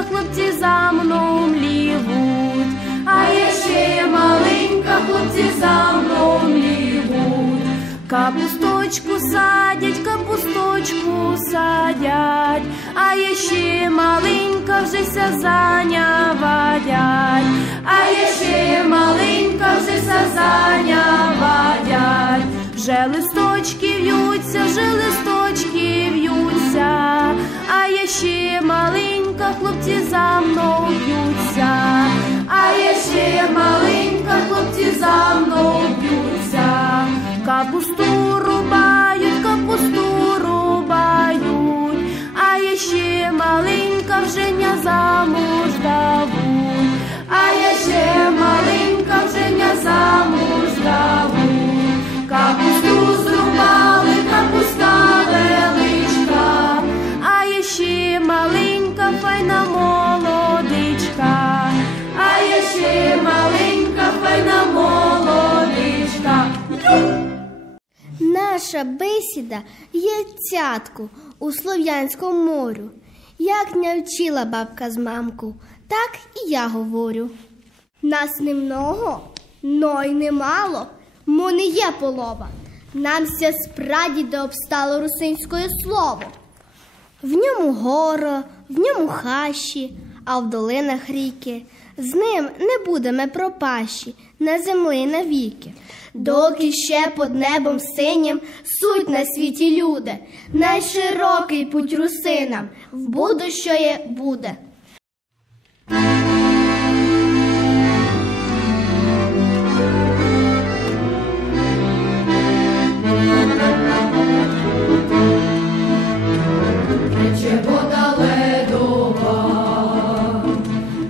маленька, хлопці за мною лівуть. А я ще маленька, хлопці за мною лівуть. Капусточку садять, капусточку садять, а я ще маленька, вжеся заня вадять. А я ще маленька, вжеся заня вадять. Вже листочки в'ються, вже листочки в'ються, а я ще маленька, хлопці за мною б'ються. А я ще маленька, хлопці за мною б'ються. Капусту рубають, а я ще маленька, вженя замуж давуть. А я ще маленька, вженя замуж давуть. Капусту зрубали, капуста величка, а я ще маленька, файна молодичка. А я ще маленька, файна молодичка. Наша бесіда є цятку у Слов'янському морю. Як не вчила бабка з мамку, так і я говорю. Нас немного, но й немало, мо не є полова. Нам ся з прадіда обстало русинськое слово. В ньому горо, в ньому хащі, а в долинах ріки. З ним не будемо пропащі на землі навіки. Доки ще під небом синім суть на світі люди, найширокий путь русинам в будущее буде. Тече вода ледова,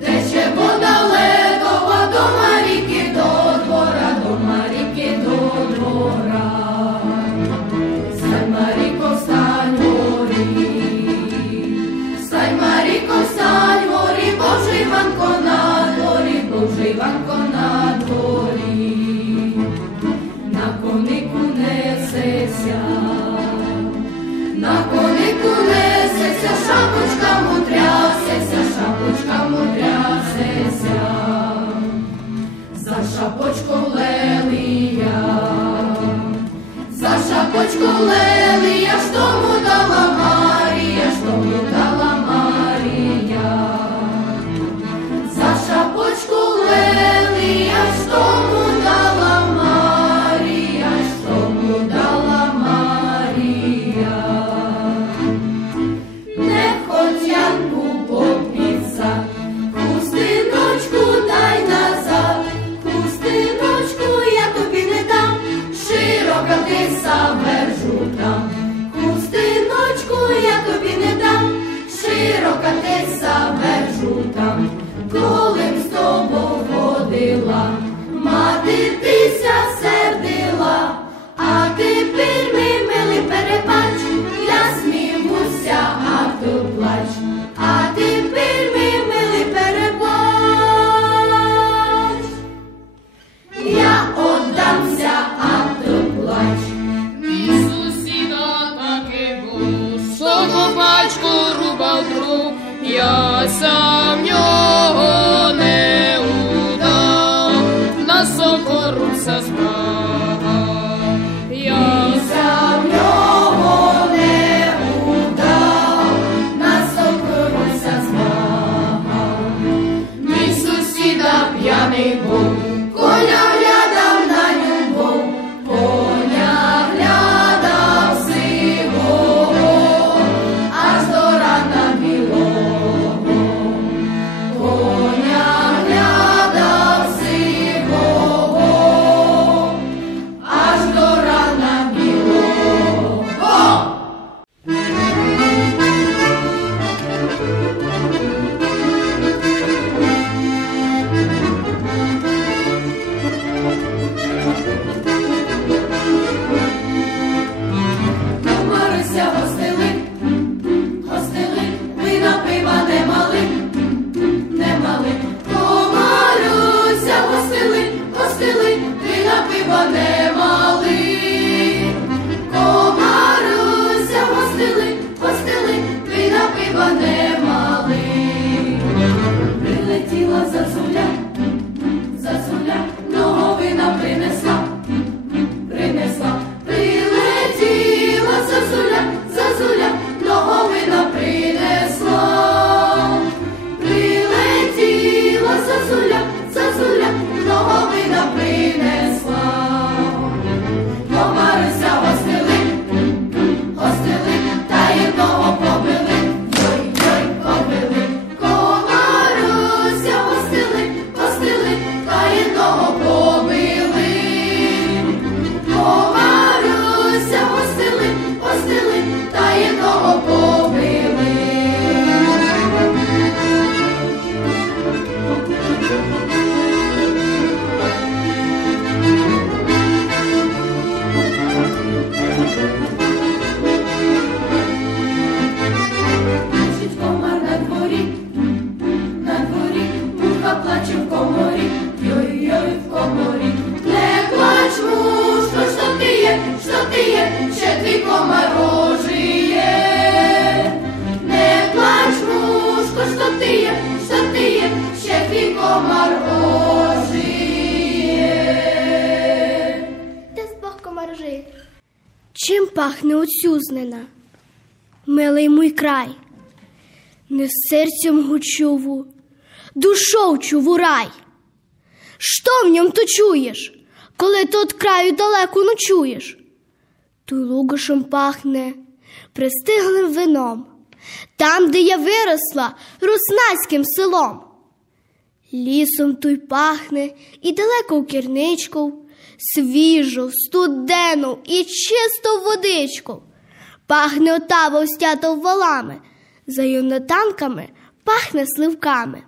тече вода ледова, до Маріки до двора, до Маріки до двора. Стань, Маріко, встань горі, стань, Маріко, встань горі, Божий Іванко на дворі, Божий Іванко на дворі. На конику несеся, на конику несеся, шапочка мудрясеся, шапочка мудрясеся. За шапочку лелія, за шапочку лелія, що му дала Марія, що му дала Марія. За шапочку лелія, що му дала Марія, що му дала Марія. Не хоть Янку попіться, хустиночку дай назад, хустиночку я тобі не дам, широка ти завержу там. Хустиночку я тобі не дам, широка ти завержу там. Коли б з тобою ходила, мати тися сердила, а тепер мій милий перебач, я сміюся, а ти плач. А тепер мій милий перебач, я отдамся, а ти плач. Мій сусіда таки був, що копачку рубав друг, я сам його не удав, на сокоруся збагав. Я Сам його не удав, на сокоруся змагав. Мій сусіда п'яний був, коня глядав на любов, коня глядав сивого, аж до рана білого. Коня глядав сивого, аж до рана білого. Маруся гостили, гостили, вина пива не мали, не мали. О, Маруся гостили, гостили, вина пива не мали. О, Маруся гостили, гостили, вина пива не мали. скаржи. Чим пахне оцюзнена, милий мій край? Не серцем гучову, душою чуву рай. Що в ньому то чуєш, коли ти от краю далеко ночуєш? Той лугошем пахне пристиглим вином, там, де я виросла, руснацьким селом. Лісом той пахне і далеко в кірничку, свіжо, студену і чисто водичку. Пахне отава остята валами, за юнатанками пахне сливками.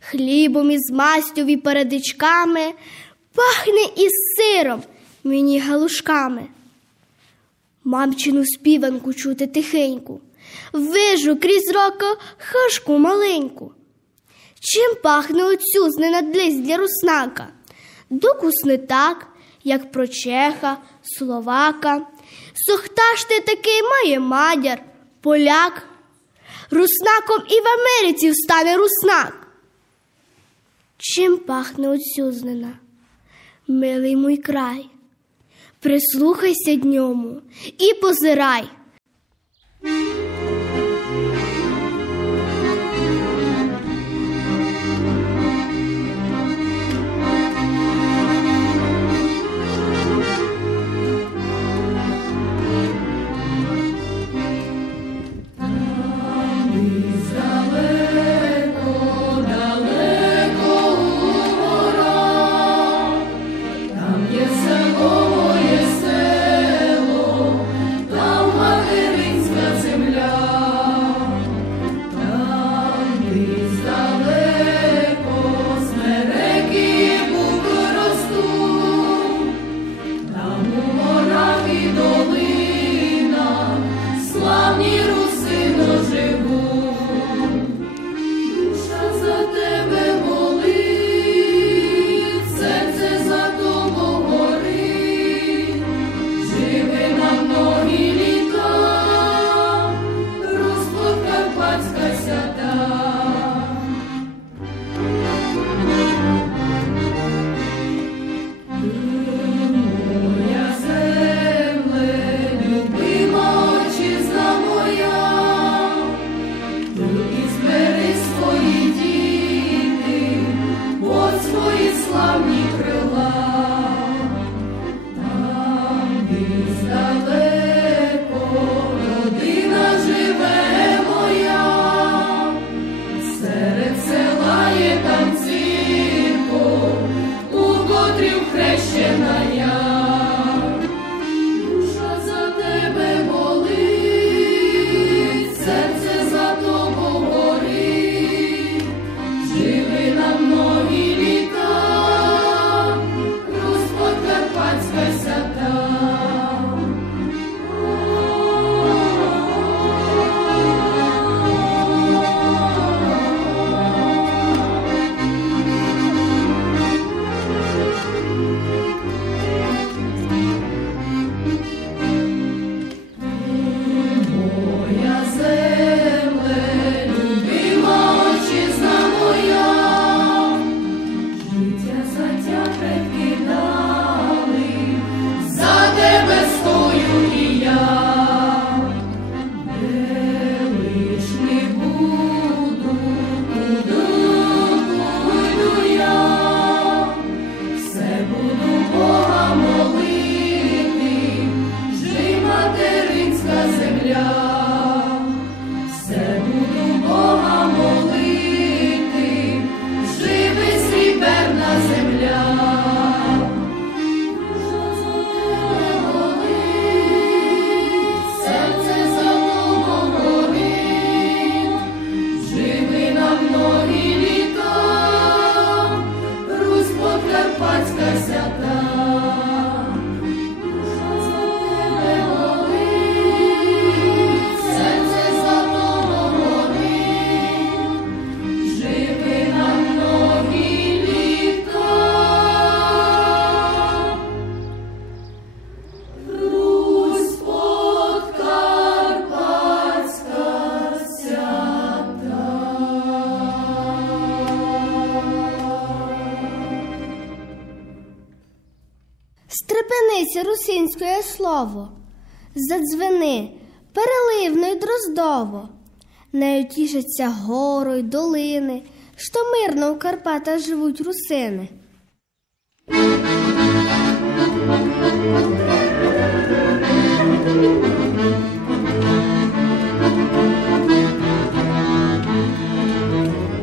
Хлібом із мастю і передичками, пахне із сиром, мені галушками. Мамчину співанку чути тихеньку, вижу крізь роки хишку маленьку. Чим пахне оцюзнена длизь для руснака? Докус не так, як про чеха, словака. Сохта ж ти такий має мадяр, поляк. Руснаком і в Америці встане руснак. Чим пахне оцюзнена, милий мій край? Прислухайся дньому і позирай. Хрещена я. Звернеться русинське слово, задзвени переливно й дроздово. Нею тішаться гори й долини, що мирно у Карпатах живуть русини.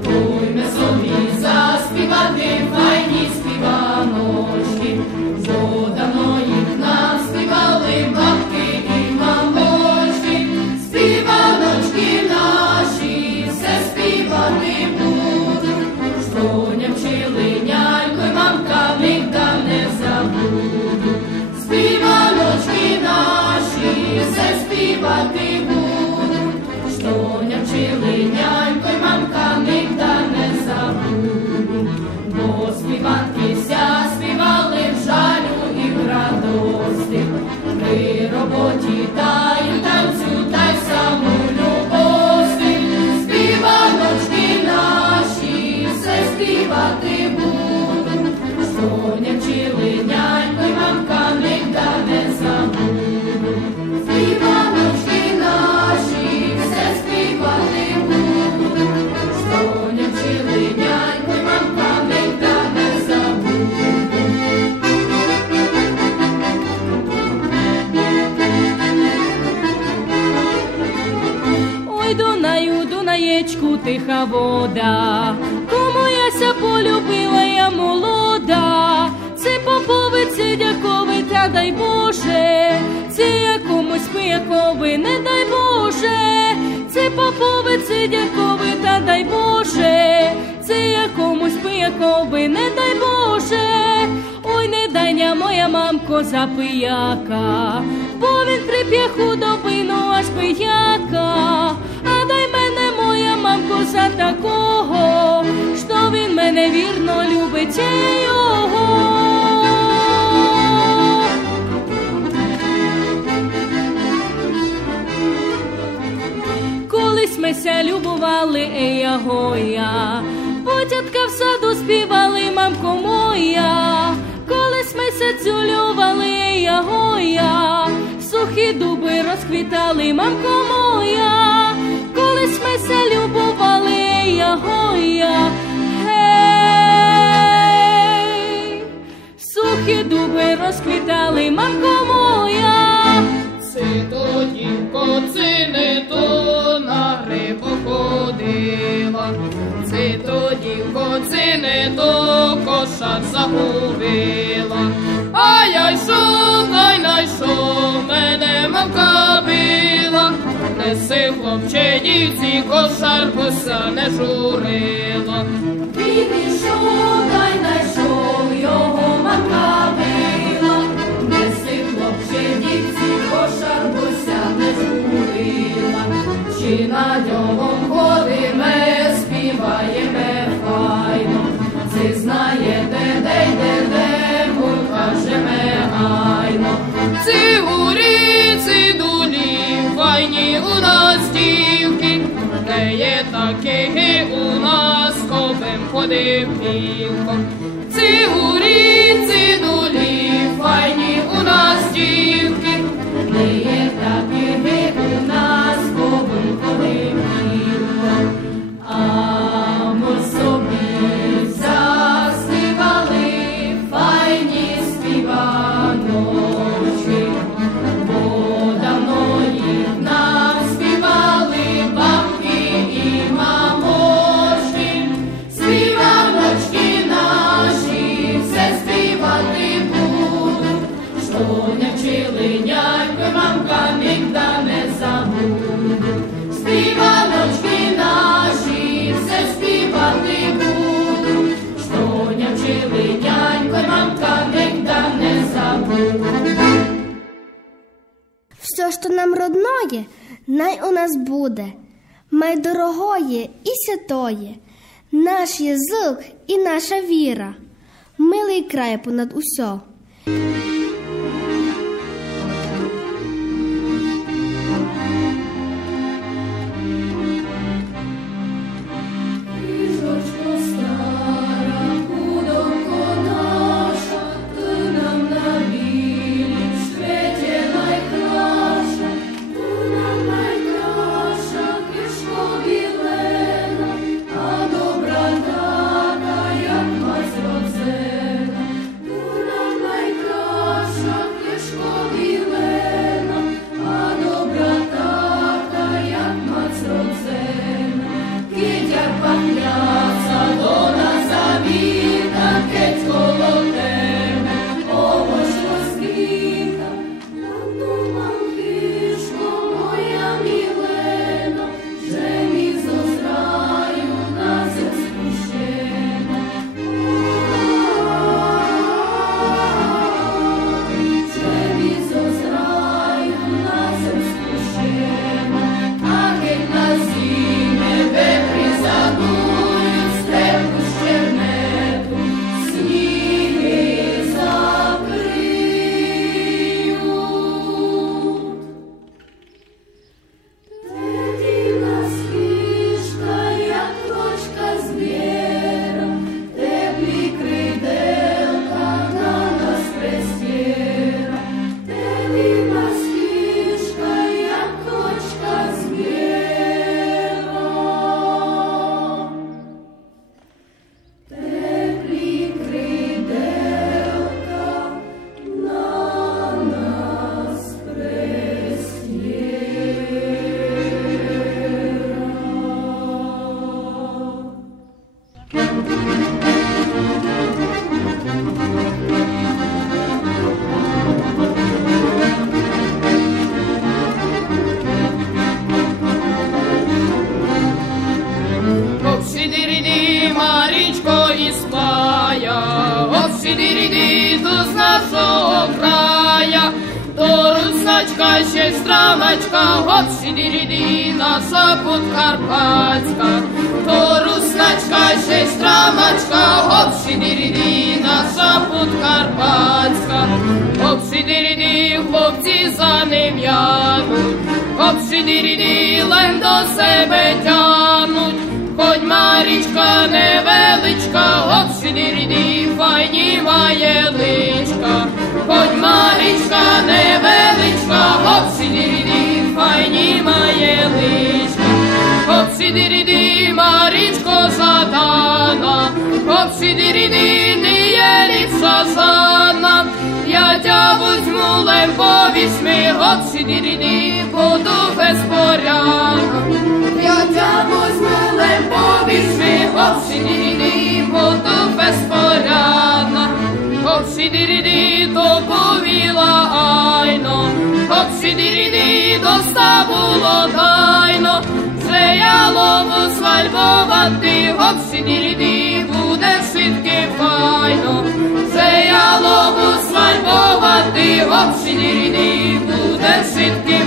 Ой, собі заспівати файні співаночки, бо давно їх нам співали бабки і мамочки. Співаночки наші все співати будуть, що не вчили нянько й мамка нігда не забуду. Співаночки наші все співати будуть, що не вчили нянько й мамка нігда не забуду. Бо співанки ся співали в жалю і в радості, при роботі та й в танцю та й саму любові. Співаночки наші все співати будуть, що не вчили нянько й мамка нігда не забуду. Співаночки наші все співати будуть, що не вчили нянько й мамка нігда не забуду. Ой, Дунаю, Дунаєчку, тиха вода, кому яся полюбила я молода. Це поповиці дякови, та дай Боже, це якомусь пиякови, не дай Боже. Це поповиці дякови, та дай Боже, це якомусь пиякови, не дай Боже. Ой, не дайня моя мамко за пияка, бо він прип'є худобину аж пияка. А дай мене, моя мамко, за такого, що він мене вірно любить його. Колись ми ся любували, ея гоя, потятка в саду співали, мамко моя. Колись ми ся цюлювали, ея гоя, сухі дуби розквітали, мамко моя. Колись ми ся любували, ея гоя, гей, сухі дуби розквітали, мамко моя. Це то дівко, це не то на рибу ходила. Це то дівко, це не то кошар загубила. А я йшов, найшов, мене мамка била. Неси, хлопче, дівці, кошар, боса не журила. Він ішов, та й найшов, його мамка била. Неси, хлопче, дівці, кошар, бося не журила. Чи над ньогом ходиме, співаєме файно. Це знаєте, де йде, кажеме гайно. Ці гурі, ці дулі, файні у нас дівки, не є такі у нас, кобим ходив пілком. Ці гурі, ці дулі, файні у нас дівки, Не є такі у нас, кобим ходив пілком. А ми собі заспівали файні співаночки, бо давно їх нам співали бабки і мамочки. Співаночки наші все співати будуть, що не вчили нянько й мамка нігда не забудуть. Співаночки наші все співати будуть, що не вчили нянько й мамка нігда не забудуть. Все, що нам родное, най у нас буде, май дорогое і святое, наш язик і наша віра, милий край понад усьо. Книжечко стара, худобко наша, ти нам на білі сестрамочка, гоп-сидіріді, наша Подкарпатська. То русначка, сестрамочка, гоп-сидіріді, наша Подкарпатська. Гоп-сидіріді, хлопці за ним януть, гоп-сидіріді, лем до себе тянуть. Хоть Марічка невеличка, гоп-сидіріді, файні має личка. Хоть Марічка невеличка, гоп-сидіріді, файні має личка. Гоп-сидіріді, Марічко задана, гоп-сидіріді, не є ліпша зана. Я тя возьму лембо візьми, гоп-сидіріді, буду безпорядок. Я тя возьму лембо візьми, гоп-сидіріді, буду безпорядна. Гоп-сидіріді, то повіла айно, гоп-сидіріді, доста було тайно. Це я лову свальбувати, гоп-сидіріді, буде свідки файно. Це я лову свальбувати, гоп-сидіріді, буде свідки